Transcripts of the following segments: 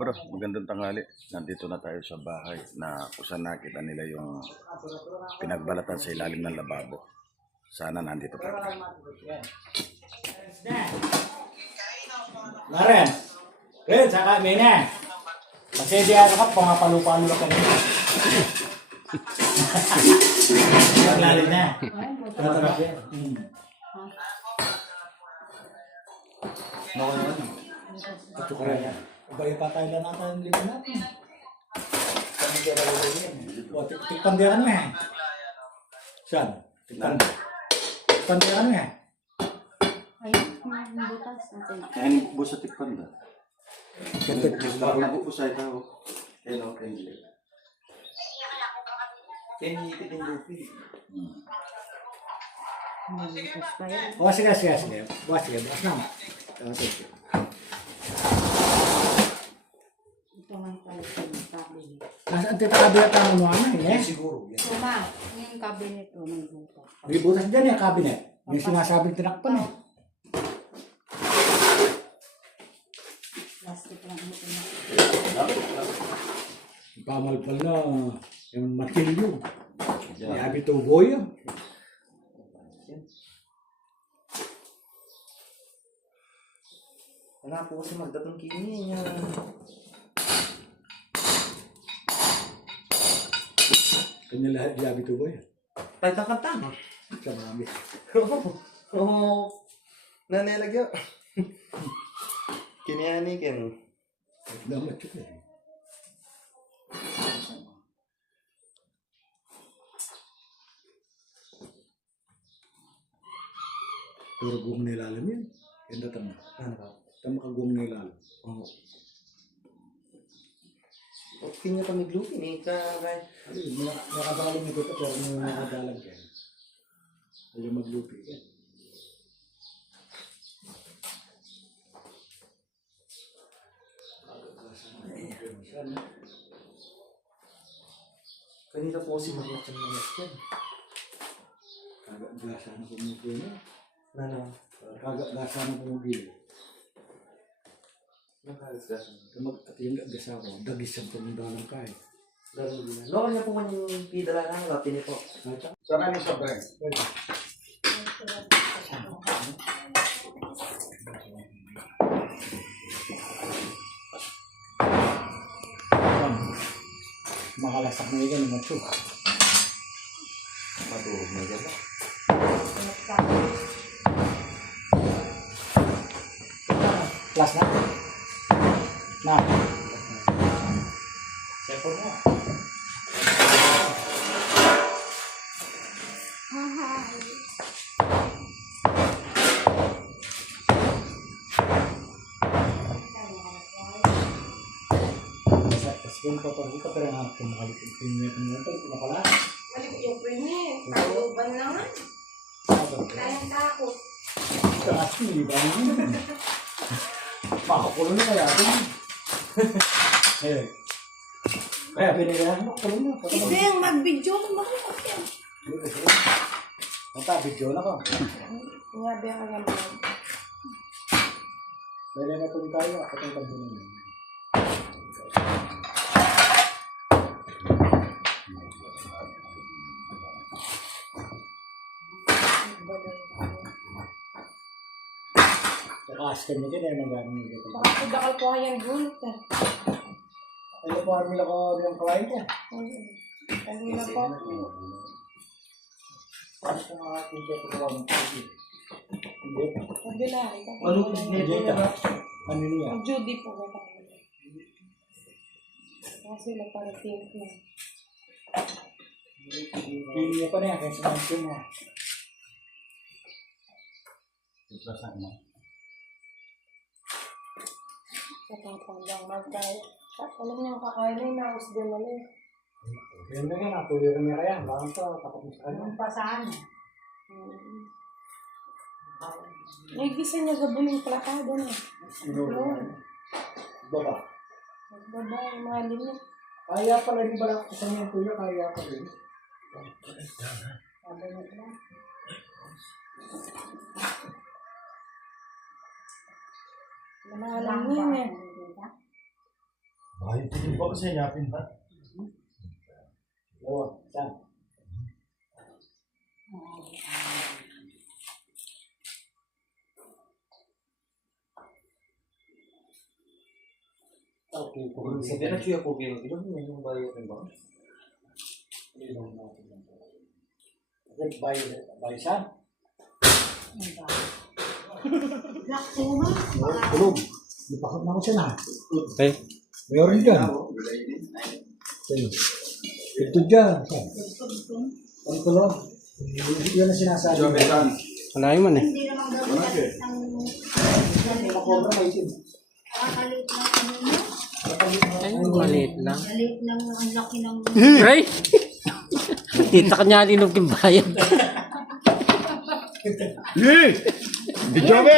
bro, magandang tanghali. Nandito na tayo sa bahay na kung saan nakita nila yung pinagbalatan sa ilalim ng lababo. Sana nandito pa. Maren, Ren, saka Mene. Kasi di ano ka, pangapalo-palo ka nito. Naglalim na. Tatarap yan. Naku naman. Ito ka rin yan. Iba-iba tayo lang natin ang libo natin. Pandera ko yan. O, tikpandera mo eh. Saan? Tikpandera mo eh. Ayun, butas natin. Ayan, busa tikpan ba? Gantit. Bago sa ito. Hello, Angel. Kenny din Luffy. Butas pa yan. O, sige. Bukas naman. Thank you. Ito nga pala yung cabinet. Nasaan tita-cabinet ang ano eh? Siguro. Yan. Suma, yung cabinet ko may butas. May butas dyan yung cabinet. May sinasabing tinakpan eh. Plastic lang ito na. Pamalpal na yung matilyo. Yabi tuboy yun. Wala po kasi magdatong kini niya. Kanya lahat yabi tuboy. Kahit ang kanta. Sa mami. Oo. Nanelagyo. Kinianikin. Damat yun eh. Pero guwang nilalam yun. Ganda tama. Ano ba? Tama ka guwang nilalam. Oo. Okay niya kami glupin eh. Kahit Nakadalang nito ito pero nakadalang ka. Ayaw maglupi ka. kanila po si Mamat yung namas yan. Kagagasa na kumugil na. Ano? Kagagasa na kumugil. Nakalasgasan. At yung gagasa ko, dagis ang pumundalang kain. Lalo din na. Lokan niya po man yung pidala ng lapin ito. Saan kami sa bahay? Makalasak na yan, macho. Matuog na dyan. Plus na? Na. Second na. Kasi kung paparoon ka pero nga kung makalipin niya ito, nakala. Yung prene, taluban naman. Kayang takot. Kasi, ba naman? Makakulo na kaya ito. Eh. Kaya pinagalan mo, kulo na. Ito yung mag-video kung bakit yan. Mata, video na ko. Ngabi ako nga naman. Dahil na itong tayo, ako itong tabunan yun. Saka-askan niya dyan, ay magagamit niya dito. Bakit dakal ko yan gulot eh. Ano po, armila ko yung kawain ko. Kanina po. Paano ka mga tingkaya ko kawain ng pagkain? Hindi. Kabila, ikaw. Ano po Hindi ka. Ano niya? Ang Judy po. Kasi naparating na. Hindi niya pa na yan, kaya sinasin mo. Ito saan mo? Kapapang lang magkaya. Alam niyo, kakain na yung naus din ulit. Yan na nga, pwede kami kaya. Bakit pa, takot mo sa kanya. Anong pasaan? May gisa niya gabon yung plakado na. Baba. Baba, yung mga limit. Kaya pala rin balak ko sa mga kuya, kaya pa rin. Sabi mo na. Manalang yun eh. Ay, hindi ba kasi yapin ba? Oo, saan? Okay, Kung sabihin na siya po kayo, ilan mo yung bayo ng ba? By saan? Nakuma. Tulog. Ipakot na ko siya na. Okay. Meron dyan. Ito dyan. Ano ko lang? Yun na sinasabi. Malayo man eh. Hindi naman gawin ng Makobra na isin. kakalit lang ano mo. Ay, maliit lang. Maliit lang ang laki ng... Right? Kita ka niya linog yung bayan. Video ba?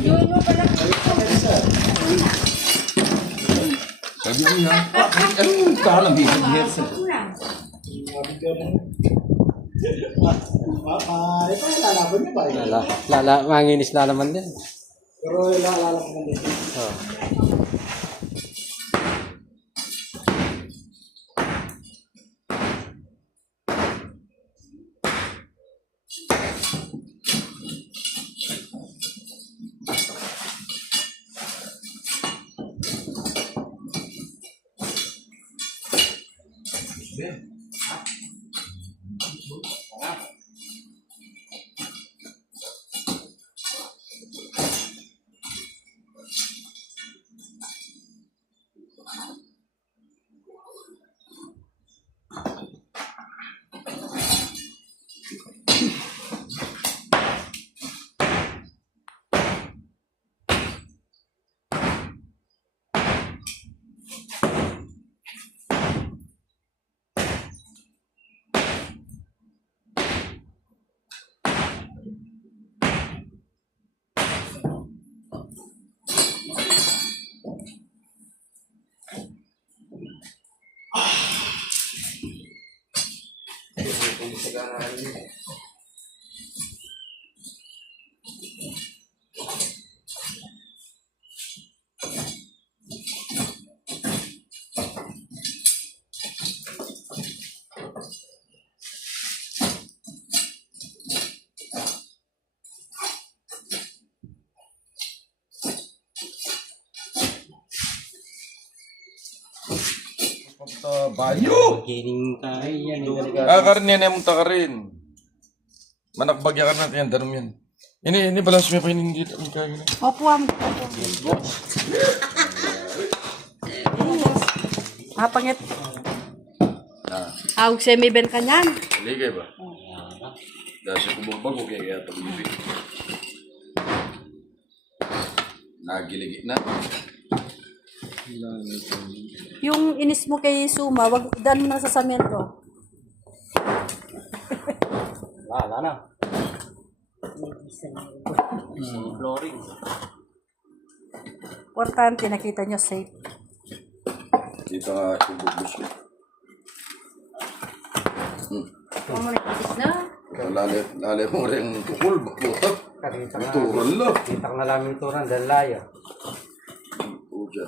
Yun yung pala. Sabi mo yan. Anong kalam dito? Ito yung lalaban niya ba? Manginis lalaman din. Pero ilalala ko lang dito. Oh. Bayo! Gining tayo yan. Karin yan, emunta ka rin. Manakbagya ka natin yan, darum yan. Ini balas may painin dito. Opo, pangit. Awag siya may ben kanyan. Ligay ba? Dahil siya kumabag, okay kaya pag-ibig. Nagiligit na. Yung inis mo kay Suma, wag dan mo na sa samento. Wala na. Flooring. Importante, nakita nyo safe. Dito nga yung bubus ko. Inis na. Lali mo rin tukul, butot. Turan lang. Kita ka na lang yung turan dahil layo. Uja.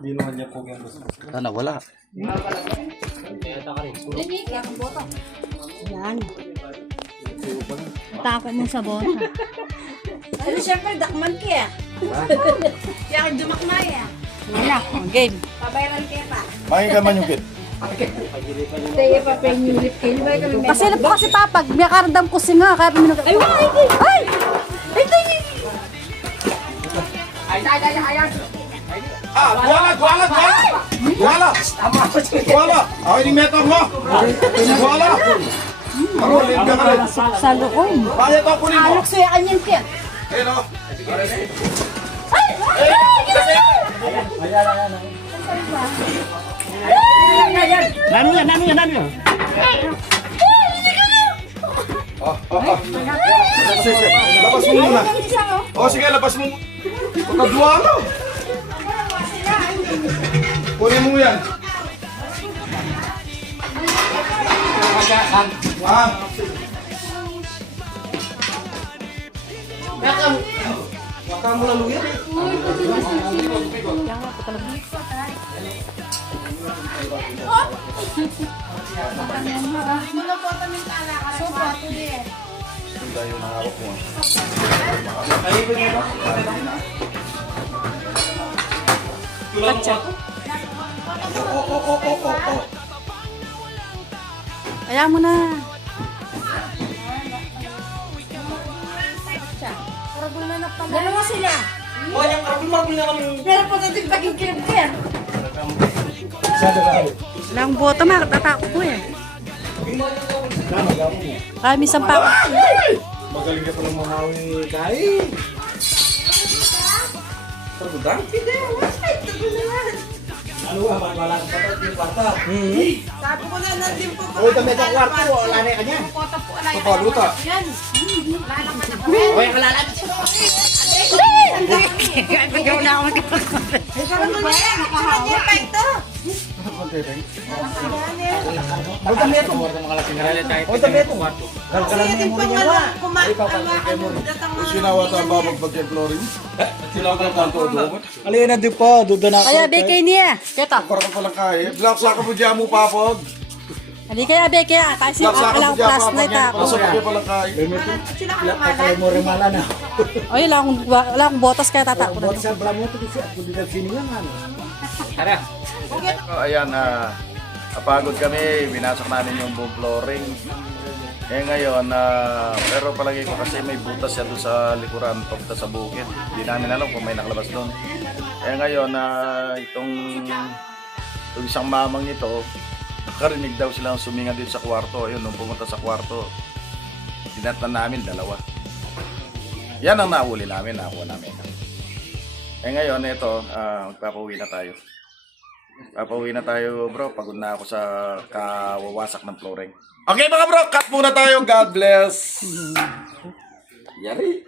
Hindi naman niya po yan. Sana wala. Yan. Tako mo sa bota. Ano siyempre, dakman kaya. Kaya dumakmay ah. Wala, game. Pabayaran kaya pa. Makigaman yung kit. Tayo pa penyulit kayo. Kasi na po kasi papag, may kardam ko singa. Kaya paminag... Ay, wala! Ay! Ito yun! Duwala! Ako yung metong mo! Duwala! Ako ulit ka rin. Sa loob. Bayad ako kunin mo! Alok suya kanyan kaya. Ayun o! Nano yan. Sige, labas mo muna. O sige, labas mo. Pagkaduwala. Kunin mo yan. Baka mo laluyan. Sopa, tuloy eh. Yung tayo nakawak mo. Kaya mo na. Dalawa sila. Oh, yung karabul na kami. Pero po natin pagkikilip-kilip. Sada ba kayo? Lang boto ma, tatakot ko eh. Tama, gamo mo. Kaya minsan pa. Magaling ka palang mahawi kahit. Pagdang? Ano ba? Wala ka pa yung kwarta. Sabi ko na nandun po. O, dami sa kwarto. Wala na ka niya. Kota po, alay. Papaluta. Yan. Wala ka na. O, yung kalalad. Ikaw na ako magkakaroon. Ikaw na ba yan? Nakahawa pa ito. O, dami ito. O, dami ito. Galgalan mo yung muli niya ba? Ikaw ka kay mo. Sinawa sa babag pag-flooring. Sinawa ka kanto doon. Alin na din po. Doon na ako. Kaya bekay niya. Keta. Para ka palang kaya. Laksa ka mo dyan mo papod. Ali kaya bekay ah. Kasi Laksa ka alang mo dyan plus na papod. ita. Laksa ka mo palang kaya. Kaya mo rin mala na. Ay, wala akong botas kaya tatakot na. Buat sa blamo ito kasi at kung di siningan. Ayan, napagod kami. Binasok namin yung buong flooring. Eh ngayon, pero palagi ko kasi may butas siya doon sa likuran, pagta sa bukid. Hindi namin alam kung may nakalabas doon. Eh ngayon, itong isang mamang ito, nakarinig daw silang suminga dito sa kwarto. Ayun, nung pumunta sa kwarto, dinatan namin dalawa. Yan ang nahuli namin, nakuha namin. Eh ngayon, ito, magpapauwi na tayo. Papauwi na tayo bro, pagod na ako sa kawawasak ng flooring. Okay mga bro, cut muna tayo. God bless. Yari.